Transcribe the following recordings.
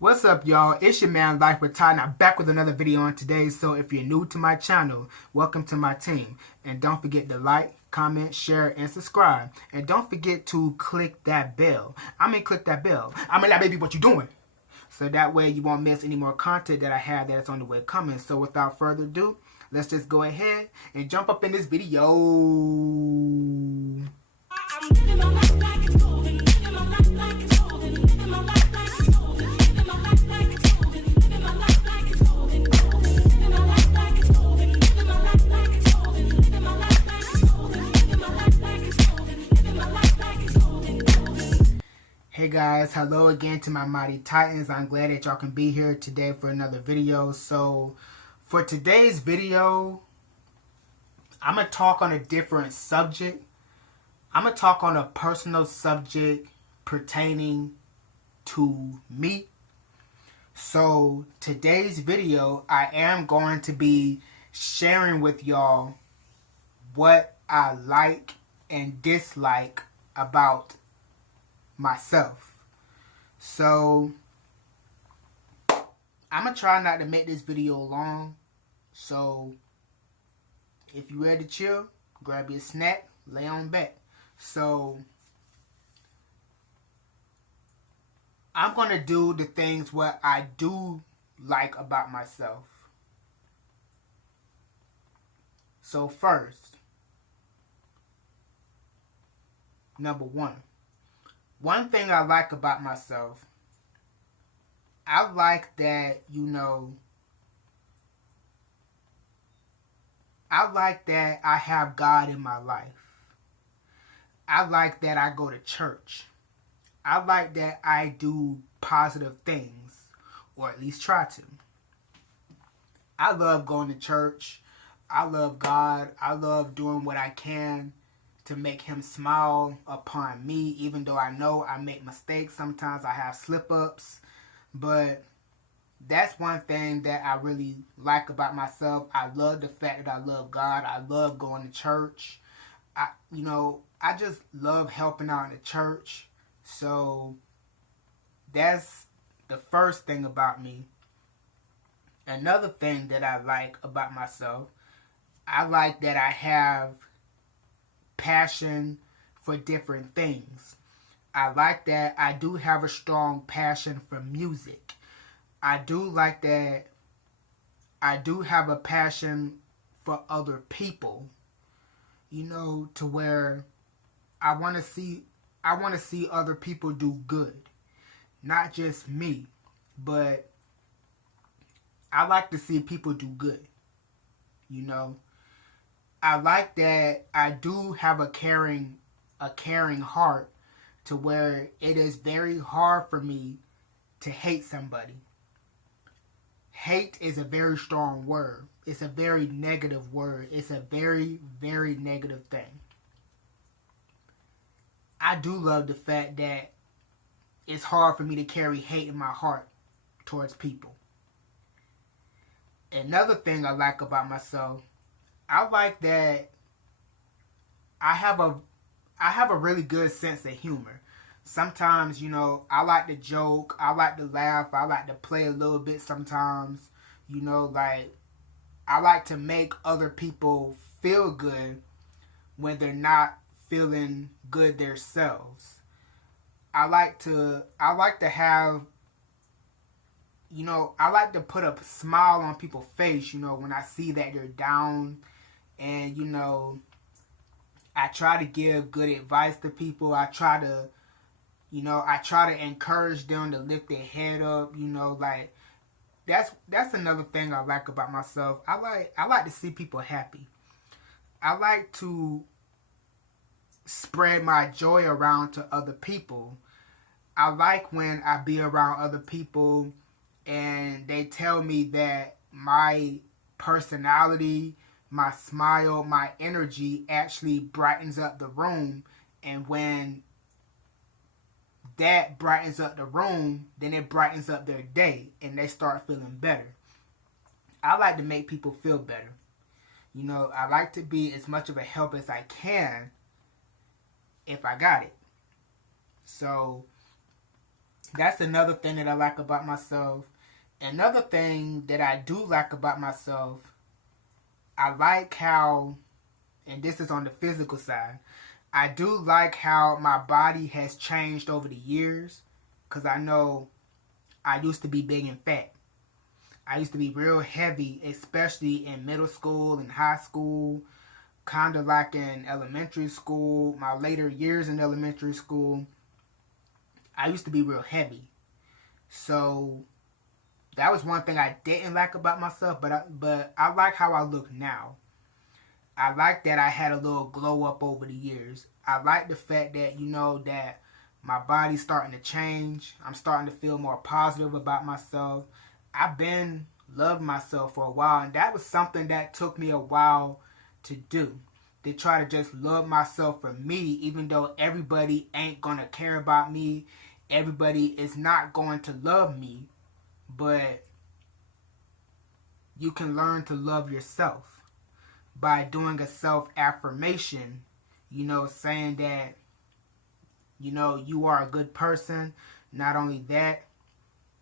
What's up, y'all? It's your man Life with Ty. Now back with another video on today. So if you're new to my channel, welcome to my team. And don't forget to like, comment, share, and subscribe. And don't forget to click that bell. Click that bell. That baby, what you doing? So that way you won't miss any more content that I have that's on the way coming. So without further ado, let's just go ahead and jump up in this video. Hey guys, hello again to my mighty Titans. I'm glad that y'all can be here today for another video. So for today's video, I'm going to talk on a different subject. I'm going to talk on a personal subject pertaining to me. So today's video, I am going to be sharing with y'all what I like and dislike about myself. So I'm gonna try not to make this video long. So if you ready to chill, grab your snack, lay on back. So I'm gonna do the things what I do like about myself. So first, number one thing I like about myself, I like that, I like that I have God in my life. I like that I go to church. I like that I do positive things, or at least try to. I love going to church. I love God. I love doing what I can to make him smile upon me, even though I know I make mistakes. Sometimes I have slip-ups, but that's one thing that I really like about myself. I love the fact that I love God. I love going to church. I just love helping out in the church. So that's the first thing about me. Another thing that I like about myself, I like that I have passion for different things. I like that I do have a strong passion for music. I do like that I do have a passion for other people, to where I want to see other people do good. Not just me, but I like to see people do good. I like that I do have a caring heart, to where it is very hard for me to hate somebody. Hate is a very strong word. It's a very negative word. It's a very, very negative thing. I do love the fact that it's hard for me to carry hate in my heart towards people. Another thing I like about myself, I like that I have a really good sense of humor. Sometimes, I like to joke, I like to laugh, I like to play a little bit sometimes. I like to make other people feel good when they're not feeling good themselves. I like to have, I like to put a smile on people's face, when I see that they're down. And, I try to give good advice to people. I try to encourage them to lift their head up. That's another thing I like about myself. I like to see people happy. I like to spread my joy around to other people. I like when I be around other people and they tell me that my personality, my smile, my energy actually brightens up the room. And when that brightens up the room, then it brightens up their day and they start feeling better. I like to make people feel better. I like to be as much of a help as I can if I got it. So That's another thing that I like about myself. Another thing that I do like about myself, I like how, and this is on the physical side, I do like how my body has changed over the years. Because I know I used to be big and fat. I used to be real heavy, especially in middle school and high school, kind of like in elementary school, my later years in elementary school. I used to be real heavy. So that was one thing I didn't like about myself, but I like how I look now. I like that I had a little glow up over the years. I like the fact that, that my body's starting to change. I'm starting to feel more positive about myself. I've been loved myself for a while, and that was something that took me a while to do. To try to just love myself for me, even though everybody ain't gonna care about me. Everybody is not going to love me, but you can learn to love yourself by doing a self-affirmation, saying that, you are a good person. Not only that,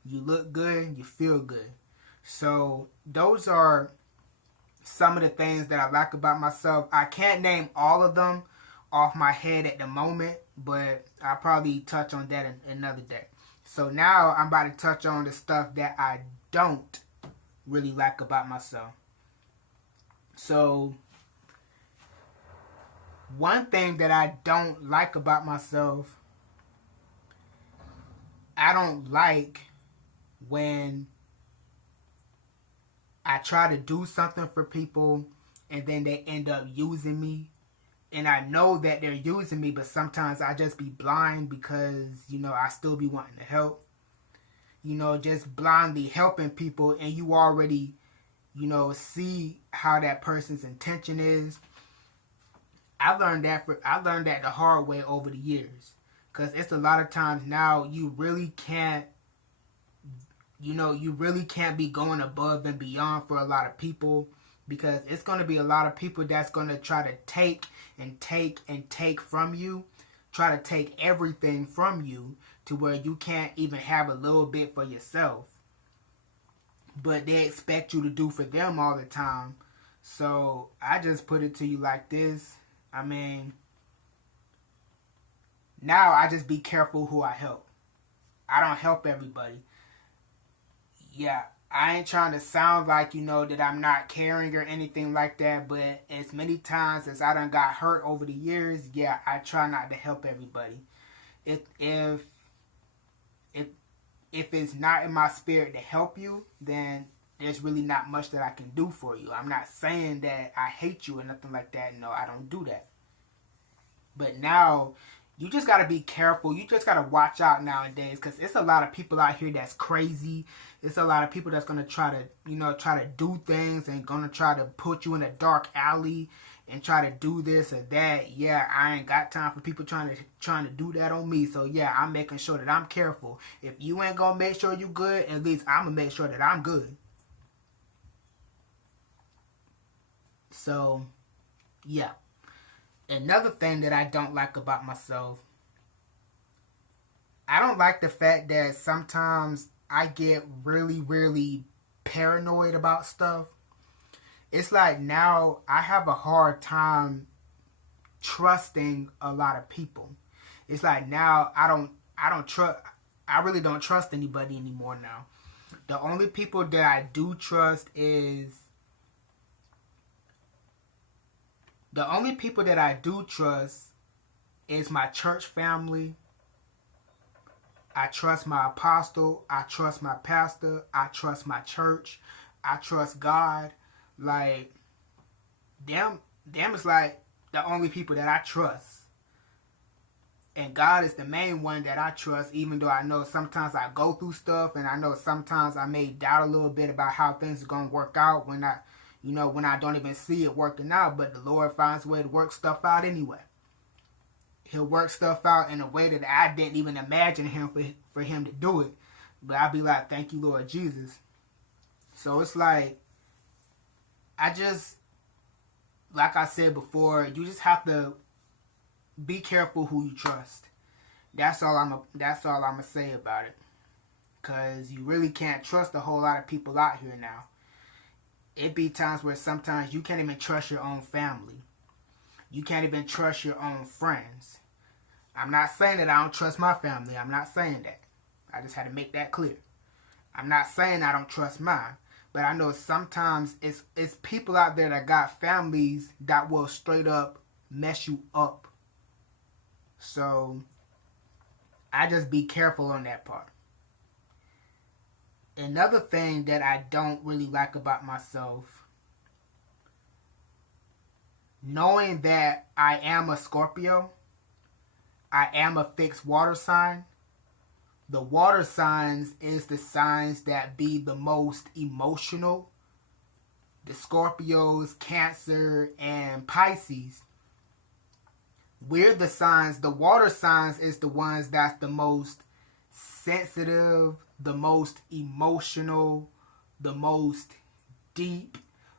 you look good, you feel good. So those are some of the things that I like about myself. I can't name all of them off my head at the moment, but I'll probably touch on that another day. So now I'm about to touch on the stuff that I don't really like about myself. So one thing that I don't like about myself, I don't like when I try to do something for people and then they end up using me. And I know that they're using me, but sometimes I just be blind because, I still be wanting to help. Just blindly helping people, and you already, see how that person's intention is. I learned that the hard way over the years. Because it's a lot of times now you really can't, you really can't be going above and beyond for a lot of people, because it's going to be a lot of people that's going to try to take and take and take from you, try to take everything from you to where you can't even have a little bit for yourself. But they expect you to do for them all the time. So I just put it to you like this. I mean, now I just be careful who I help. I don't help everybody. Yeah, I ain't trying to sound like, that I'm not caring or anything like that, but as many times as I done got hurt over the years, yeah, I try not to help everybody. If if it's not in my spirit to help you, then there's really not much that I can do for you. I'm not saying that I hate you or nothing like that. No, I don't do that. But now, you just got to be careful. You just got to watch out nowadays, because it's a lot of people out here that's crazy. It's a lot of people that's going to try to do things and going to try to put you in a dark alley and try to do this or that. Yeah, I ain't got time for people trying to do that on me. So yeah, I'm making sure that I'm careful. If you ain't going to make sure you good, at least I'm going to make sure that I'm good. So, yeah. Another thing that I don't like about myself, I don't like the fact that sometimes I get really, really paranoid about stuff. It's like now I have a hard time trusting a lot of people. It's like now I really don't trust anybody anymore now. The only people that I do trust is my church family. I trust my apostle. I trust my pastor. I trust my church. I trust God. Like, them is like the only people that I trust. And God is the main one that I trust, even though I know sometimes I go through stuff, and I know sometimes I may doubt a little bit about how things are going to work out when I don't even see it working out. But the Lord finds a way to work stuff out anyway. He'll work stuff out in a way that I didn't even imagine for him to do it. But I'll be like, thank you, Lord Jesus. So it's like, like I said before, you just have to be careful who you trust. That's all I'ma say about it. Cause you really can't trust a whole lot of people out here now. It be times where sometimes you can't even trust your own family. You can't even trust your own friends. I'm not saying that I don't trust my family. I'm not saying that. I just had to make that clear. I'm not saying I don't trust mine. But I know sometimes it's people out there that got families that will straight up mess you up. So I just be careful on that part. Another thing that I don't really like about myself, knowing that I am a Scorpio, I am a fixed water sign. The water signs is the signs that be the most emotional. The Scorpios, Cancer, and Pisces. We're the signs, the water signs is the ones that's the most sensitive, the most emotional, the most deep,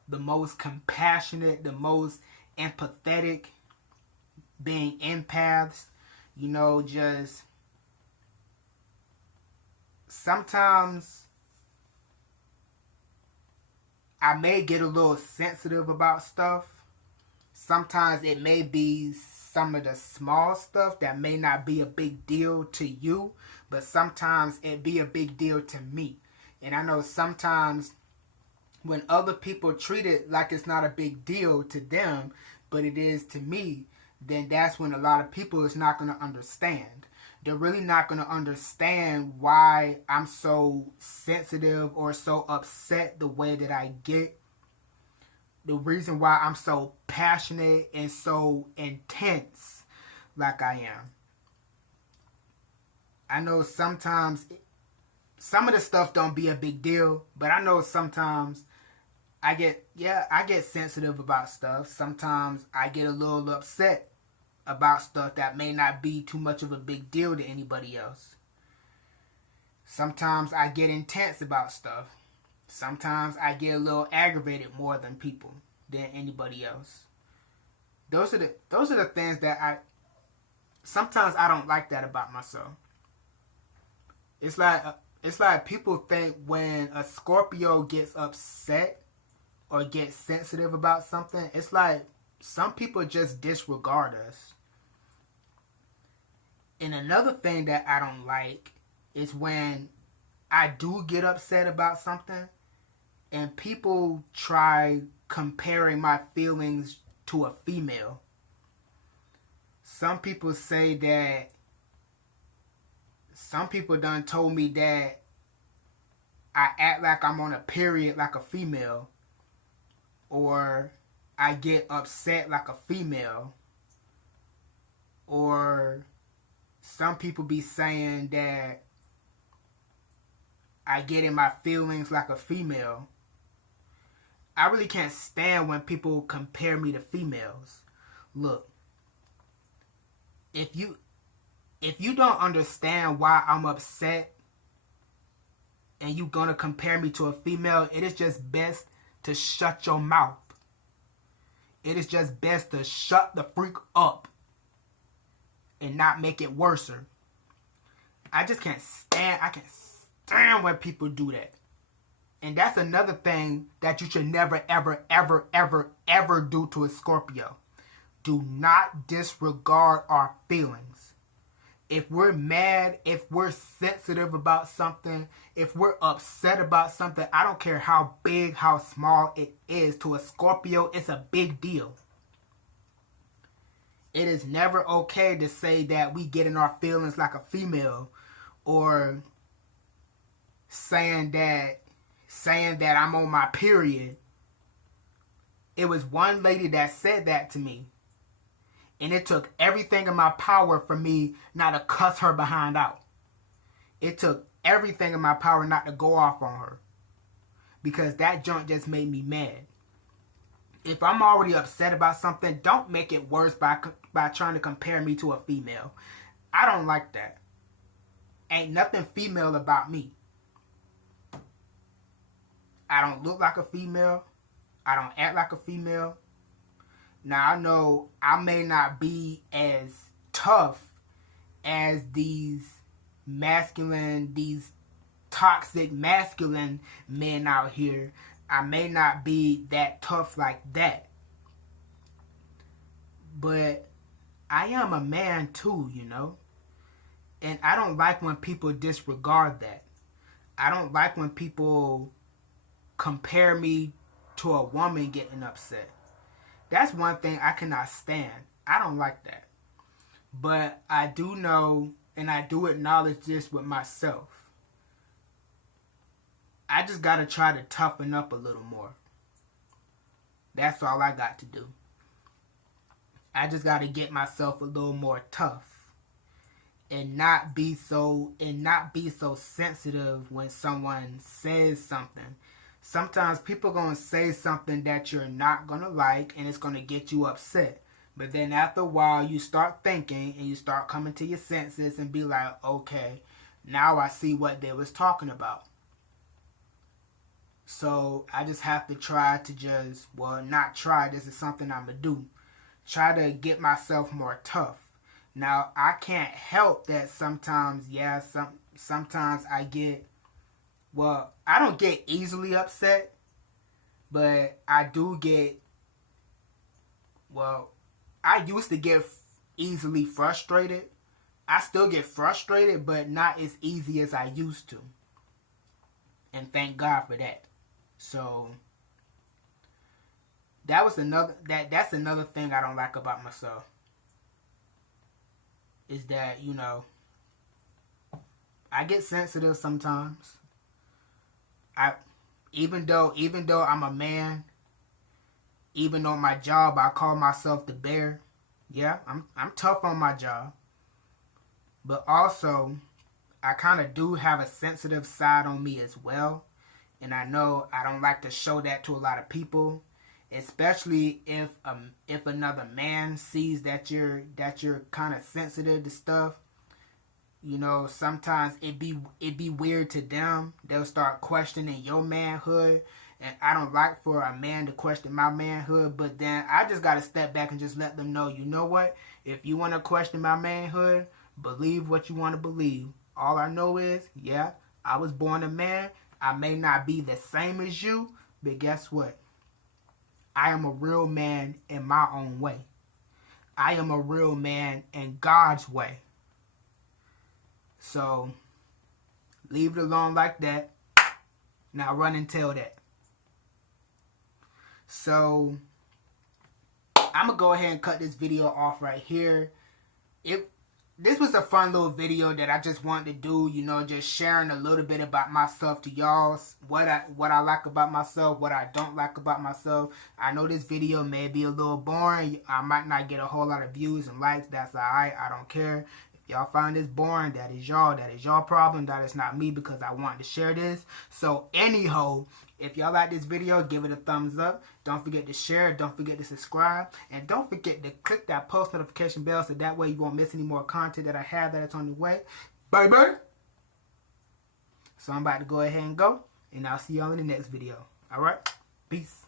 the most compassionate, the most empathetic, being empaths, just sometimes I may get a little sensitive about stuff. Sometimes it may be some of the small stuff that may not be a big deal to you, but sometimes it be a big deal to me. And I know sometimes when other people treat it like it's not a big deal to them, but it is to me, then that's when a lot of people is not going to understand. They're really not going to understand why I'm so sensitive or so upset the way that I get. The reason why I'm so passionate and so intense like I am. I know sometimes some of the stuff don't be a big deal, but I know sometimes I get sensitive about stuff. Sometimes I get a little upset about stuff that may not be too much of a big deal to anybody else. Sometimes I get intense about stuff. Sometimes I get a little aggravated more than anybody else. Those are the things that sometimes I don't like that about myself. It's like people think when a Scorpio gets upset or gets sensitive about something, it's like some people just disregard us. And another thing that I don't like is when I do get upset about something and people try comparing my feelings to a female. Some people done told me that I act like I'm on a period like a female, or I get upset like a female, or some people be saying that I get in my feelings like a female. I really can't stand when people compare me to females. Look, if you don't understand why I'm upset and you gonna compare me to a female, it is just best to shut your mouth. It is just best to shut the freak up and not make it worser. I can't stand when people do that. And that's another thing that you should never, ever, ever, ever, ever do to a Scorpio. Do not disregard our feelings. If we're mad, if we're sensitive about something, if we're upset about something, I don't care how big, how small it is. To a Scorpio, it's a big deal. It is never okay to say that we get in our feelings like a female, or saying that I'm on my period. It was one lady that said that to me, and it took everything in my power for me not to cuss her behind out. It took everything in my power not to go off on her, because that junk just made me mad. If I'm already upset about something, don't make it worse by trying to compare me to a female. I don't like that. Ain't nothing female about me. I don't look like a female. I don't act like a female. Now, I know I may not be as tough as these toxic masculine men out here. I may not be that tough like that, but I am a man too, you know? And I don't like when people disregard that. I don't like when people compare me to a woman getting upset. That's one thing I cannot stand. I don't like that. But I do know, and I do acknowledge this with myself. I just gotta try to toughen up a little more. That's all I got to do. I just gotta get myself a little more tough. And not be so sensitive when someone says something. Sometimes people gonna say something that you're not gonna like, and it's gonna get you upset. But then after a while, you start thinking and you start coming to your senses and be like, okay, now I see what they was talking about. So I just have to try to not try, this is something I'm going to do. Try to get myself more tough. Now, I can't help that sometimes, sometimes I get, I don't get easily upset, but I do get, I used to get easily frustrated. I still get frustrated, but not as easy as I used to. And thank God for that. So that's another thing I don't like about myself. Is that, you know, I get sensitive sometimes. Even though I'm a man, even on my job I call myself the bear. Yeah, I'm tough on my job. But also I kind of do have a sensitive side on me as well. And I know I don't like to show that to a lot of people, especially if another man sees that you're kind of sensitive to stuff. You know, sometimes it be weird to them. They'll start questioning your manhood, and I don't like for a man to question my manhood. But then I just gotta step back and just let them know, you know what? If you want to question my manhood, believe what you want to believe. All I know is, yeah, I was born a man. I may not be the same as you, but guess what? I am a real man in my own way. I am a real man in God's way. So, leave it alone like that. Now run and tell that. So, I'm going to go ahead and cut this video off right here. This was a fun little video that I just wanted to do, you know, just sharing a little bit about myself to y'all, what I like about myself, what I don't like about myself. I know this video may be a little boring. I might not get a whole lot of views and likes. That's alright. I don't care. If y'all find this boring, that is y'all problem. That is not me, because I want to share this. So anyhow, if y'all like this video, give it a thumbs up. Don't forget to share. Don't forget to subscribe. And don't forget to click that post notification bell so that way you won't miss any more content that I have that's on the way. Bye bye. So I'm about to go ahead and go. And I'll see y'all in the next video. Alright? Peace.